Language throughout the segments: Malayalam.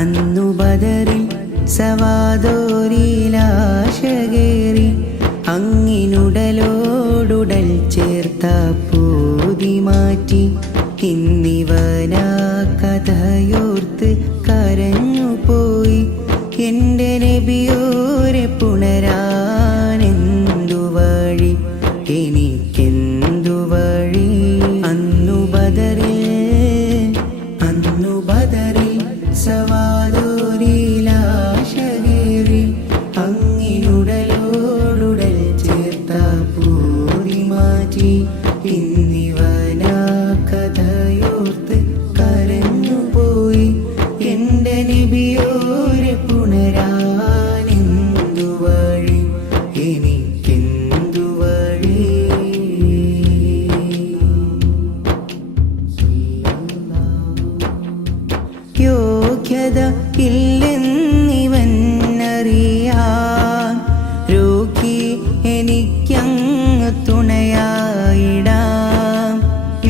അന്നു ബദറിൽ സവാദോരിലാശകേറി അങ്ങിനുടലോടുടൽ ചേർത്ത പൂതി മാറ്റി ഇന്നിവനാ കഥയോർത്ത് കരഞ്ഞുപോയി. എൻ്റെ നബിയോരെ പുണരാനെന്തു വഴി, എനിക്കെന്തു വഴി? അന്നു ബദറിൽ സവാദോരിലാശകേറി അങ്ങിനുടലോടുടൽ ചേർത്ത പൂതി മാറ്റി ഇന്നിവനാ കഥയോർത്ത് കരഞ്ഞുപോയി. എൻ്റെ നബിയോരെ പുണരാനെന്തു വഴി, എനിക്കെന്തു വഴി? യോഗ്യത ഇല്ലെന്നിവനറിയാം, രോഗി എനിക്കങ്ങ് തുണയായിടാം.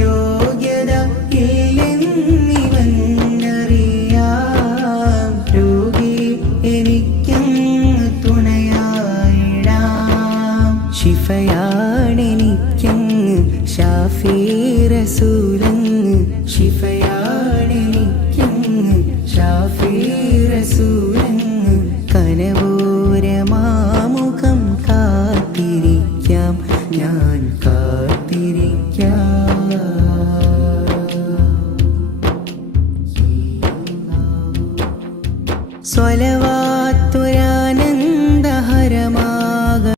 യോഗ്യത ഇല്ലെന്നിവനറിയാം, രോഗി എനിക്കങ്ങ് തുണയായിടാം. ശിഫയാണെനിക്കങ്ങ് ഷാഫി റസൂലങ്ങ്, ശിഫയാണെനിക്കങ്ങ് ഷാഫി റസൂലങ്ങ്. കനവോരമാമുഖം കാത്തിരിക്കാം, ഞാൻ കാത്തിരിക്കാം.